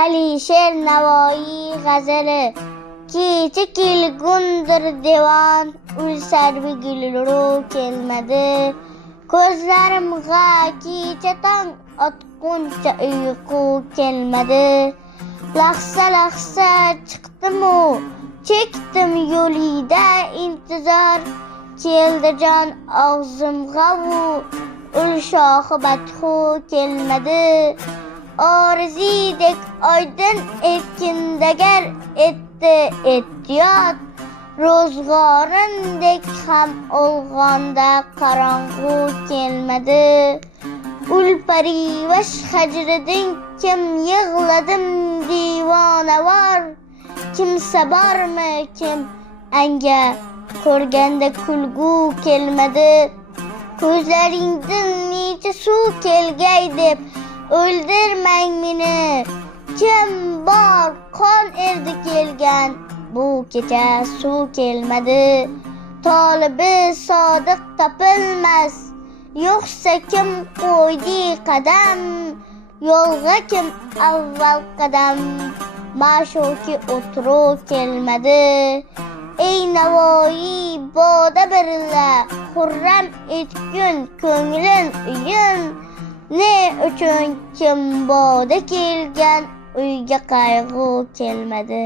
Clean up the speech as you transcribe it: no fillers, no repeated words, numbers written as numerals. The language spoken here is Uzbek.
Alisher Navoiy g'azali. Kecha kelgundir devon, ulsar gulru kelmadi. Ko'zlarimga kecha tong otquncha uyqu kelmadi. Lahza chiqdim-u, chekdim yo'lida intizor. Keldi jon og'zimga u, ul shohi kelmadi. Orzidek oydin erkindagar etdi ehtiyot. Ro'zg'orindek ham olg'onda qorong'u kelmadi. Ulparivash hajridin kim yig'ladim divonavor. Kimsa bormi kim anga ko'rganda kulgu kelmadi. Ko'zlaringdan necha suv kelgay deb o'ldirmang meni. Kim bor qon erdi kelgan, bu kecha suv kelmadi. Tolibi sodiq topilmas, yo'qsa kim qo'ydi qadam. Yo'lga kim avval qadam, ma'shuki o'truv kelmadi. Ey Navoiy boda birla, xurram etgun ko'nglin uyun. Ne uchun kim boda kelgan, uyga qayg'u kelmadi.